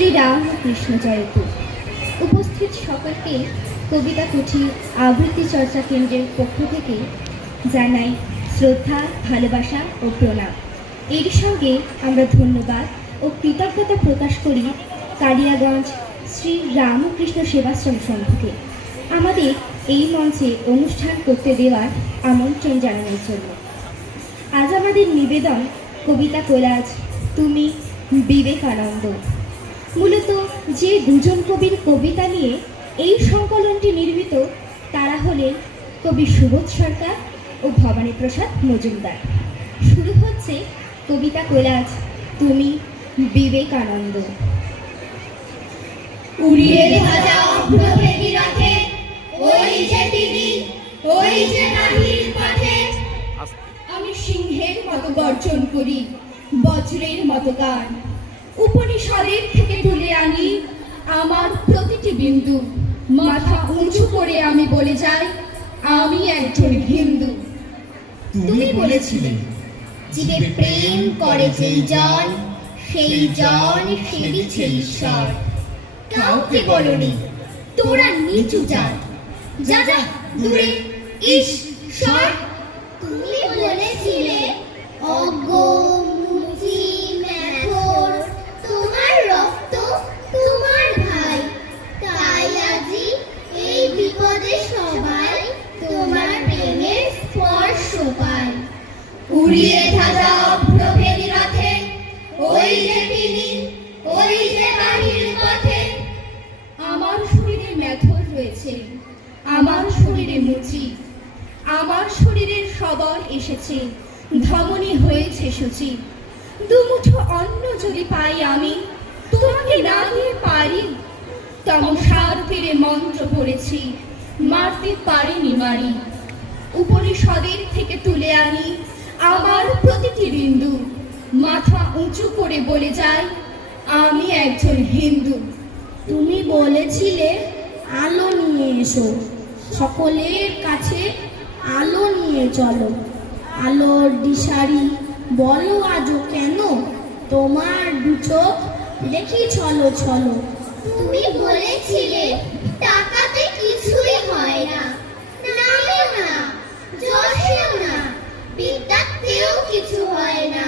শ্রীরামকৃষ্ণ জয়তু। উপস্থিত সকলকে কবিতা কুঠি আবৃত্তি চর্চা কেন্দ্রের পক্ষ থেকে জানাই শ্রদ্ধা, ভালোবাসা ও প্রণাম। এর সঙ্গে আমরা ধন্যবাদ ও কৃতজ্ঞতা প্রকাশ করি কালিয়াগঞ্জ শ্রী রামকৃষ্ণ সেবাশ্রম সংঘকে আমাদের এই মঞ্চে অনুষ্ঠান করতে দেওয়ার আমন্ত্রণ জানানোর জন্য। আজ আমাদের নিবেদন কবিতা কোলাজ তুমি বিবেকানন্দ। মূলত যে দুজন কবির কবিতা নিয়ে এই সংকলনটি নির্মিত তারা হলেন কবি সুবোধ সরকার ও ভবানীপ্রসাদ মজুমদার। শুরু হচ্ছে কবিতা কোলাজ তুমি বিবেকানন্দ। উড়িয়ে ধাজা অগ্রভেদী রথে, ওই যে তিনি, ওই যে বাহির পথে। আমি সিংহের মতো গর্জন করি, বজ্রের মতো গান। উপনিষদের থেকে তুলে আনি আমার প্রতিটি বিন্দু। মাথা উঁচু করে আমি বলে যাই, আমি একজন হিন্দু। তুমি বলেছিলে জীবে প্রেম করে যেই জন, সেই জন সেবিছে ঈশ্বর। কাউকে বলনি তোরা নিচু জাত, যা যা দূরে ঈশ্বর। তুমি বলেছিলে অজ্ঞ মুচি মেথর, তোমার রক্ত তোমার ভাই। তাই আজি এই বিপদে সবাই তোমার প্রেমের স্পর্শ পায়। উড়িয়ে ধাজা অগ্রভেদী রথে, ওই যে তিনি, ওই যে বাহির পথে। আমার শরীরে মেথর রয়েছে, আমার শরীরে মুচি, আমার শরীরের সবর এসেছে, ধমনী হয়েছে সূচি। দুমুঠো অন্ন যদি পাই আমি, তোমাকে না দিয়ে পারি। তমসার তীরে মন্ত্র পড়েছি, মারতে পারিনি মারি। উপনিষদের থেকে তুলে আনি আমার প্রতিটি বিন্দু। মাথা উঁচু করে বলে যাই, আমি একজন হিন্দু। তুমি বলেছিলে আলো নিয়ে এসো, সকলের কাছে আলো নিয়ে চলো। আলোর দিশারি বলো আজও কেন, তোমার দু চোখ দেখি ছলো ছলো। তুমি বলেছিলে টাকাতে কিছুই হয় না, নামেও না, যশেও না, বিদ্যাতেও কিছু হয় না,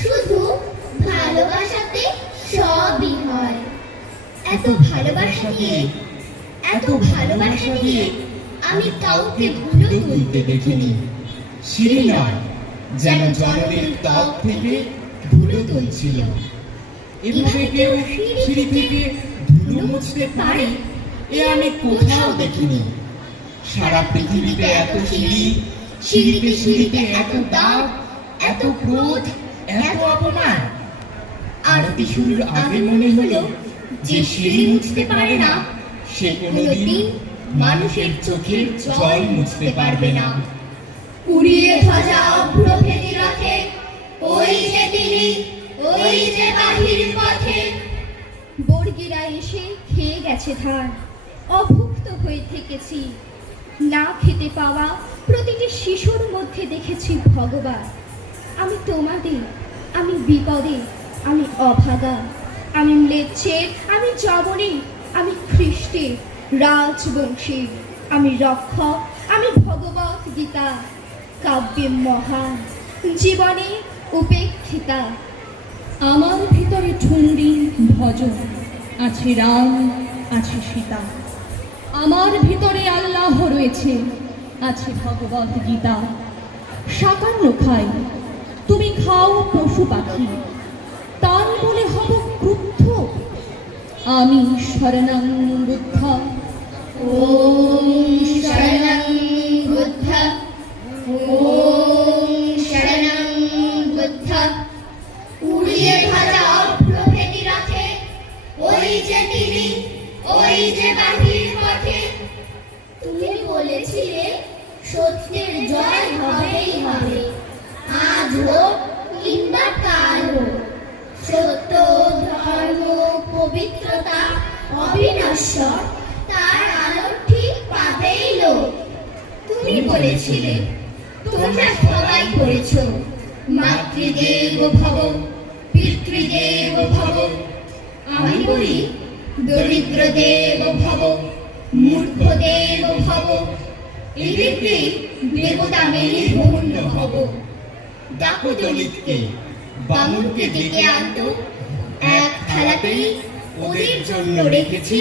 শুধু ভালোবাসাতে সবই হয়। এত ভালোবাসা দিয়ে, এত ভালোবাসা দিয়ে আমি কাউকে ভুলো তুলতে দেখিনি। সিঁড়ি নয়, যেন জননীর ত্বক থেকে ধুলো তুলছিল। এভাবে কেউ সিঁড়ি থেকে ধুলো মুছতে পারে এ আমি কোথাও দেখিনি। সারা পৃথিবীতে এত সিঁড়ি, সিঁড়িতে সিঁড়িতে এত দাগ, এত ক্রোধ, এত অপমান। আরতি শুরুর আগে মনে হলো যে সিঁড়ি মুছতে পারে না সে কোনোদিন মানুষের চোখের জল মুছতে পারবে না। উড়িয়ে ধ্বজা অগ্রভেদী রথে, ওই যে তিনি, ওই যে বাহির পথে। বর্গীরা এসে খেয়ে গেছে ধান, অভুক্ত হয়ে থেকেছি। না খেতে পাওয়া প্রতিটি শিশুর মধ্যে দেখেছি ভগবান। আমি তোমাদের, আমি বিপদে, আমি অভাগা, আমি ম্লেচ্ছের, আমি যবনী, আমি খ্রিস্টের, রাজবংশী, আমি রক্ষক, আমি ভগবত গীতা। কাব্যে মহান, জীবনে উপেক্ষিতা। আমার ভিতরে ঠুংরি ভজন, আছে রাম, আছে সীতা। আমার ভিতরে আল্লাহ রয়েছে, আছে ভগবত গীতা। ৫৭ খাই, তুমি খাও পশু পাখি, তাই বলে হব ক্রুদ্ধ। আমি শরণং বুদ্ধা, ওম শরণং বুদ্ধা, ওম শরণং বুদ্ধা। উড়িয়ে ধাজা অগ্রভেদী রথে, ওই যে তিনি, ওই যে বাহির পথে। তুমি বলেছিলে সত্যের জয় হবেই হবে, আজ হোক কিংবা কাল হোক। সত্য, ধর্ম, পবিত্রতা অবিনশ্বর, তার আলো ঠিক পাবেই লোক। তুমি বলেছিলে তোমরা সবাই করেছ মাতৃদেব ভব, পিতৃদেব ভব। আমি বলি, দরিদ্র দেব ভব, মূর্খ দেব ভব, এদেরকে দেবতা মেনে ধন্য হব। ডাকো দলিতকে, বামুনকে ডেকে আনতো, এক থালাতেই ওদের জন্য রেখেছি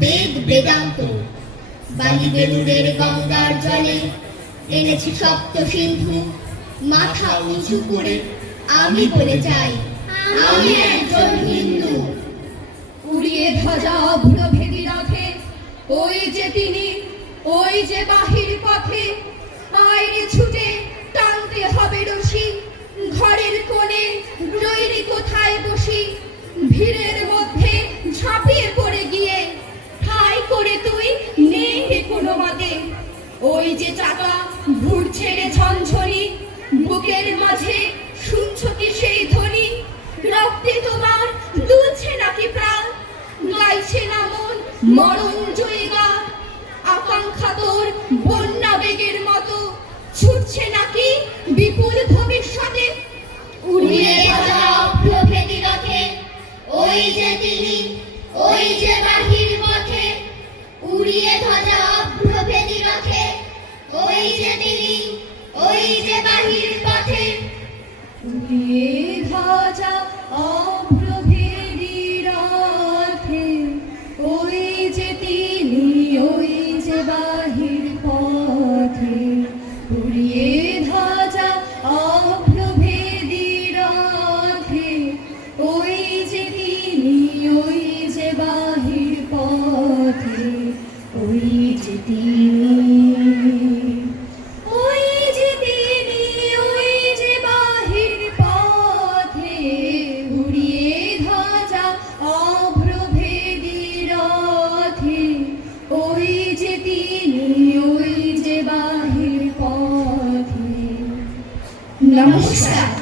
বেদ বেদান্ত। বালি বেলুড়ের গঙ্গার জলে এনেছি সপ্ত সিন্ধু, মাথা উঁচু করে আমি বলে যাই, আমি একজন হিন্দু। উড়িয়ে ধ্বজা ভ্রভেদী রথে, ওই যে তিনি, ওই যে বাহির পথে, আইরে ছুটে টানতে হবে রশি, ঘরের কোণে রইলি কোথায় বসি, ভিড়ের মধ্যে ঝাঁপিয়ে পড়ে গিয়ে ঠাই করে তুই নেই রে কোনো মতে। ওই যে চাকা ঘুরছে রে ঝনঝনি, বুকের মাঝে শুনছো কি সেই ধ্বনি, রক্তে তোমার দুলছে নাকি প্রাণ, গাইছে না মন মরণ জয়ী গান, আকাঙ্ক্ষা তোর বন্যা বেগের মতো ছুটছে নাকি বিপুল ভবিষ্যতে। উড়িয়ে ধ্বজা প্রভেদী রথে, ওই যে তিনি, ওই যে বাহির পথে। উড়িয়ে ধ্বজা প্রভেদী রথে, ওই যে তিনি, ওই যে বাহির পথে। উড়িয়ে ধ্বজা অপ্রভেদী রথে, ওই যে তিনি, ওই যে বাহির পথে। উড়িয়ে ধ্বজা অপ্রভেদী রথে, ওই যে তিনি, ওই যে বাহির পথে। ওই যে তিনি, ওই যে তিনি, ওই যে বাহির পথে। উড়িয়ে ধ্বজা অপ্রভেদী রথে, ওই যে তিনি, ওই যে বাহির পথে। নমস্কার।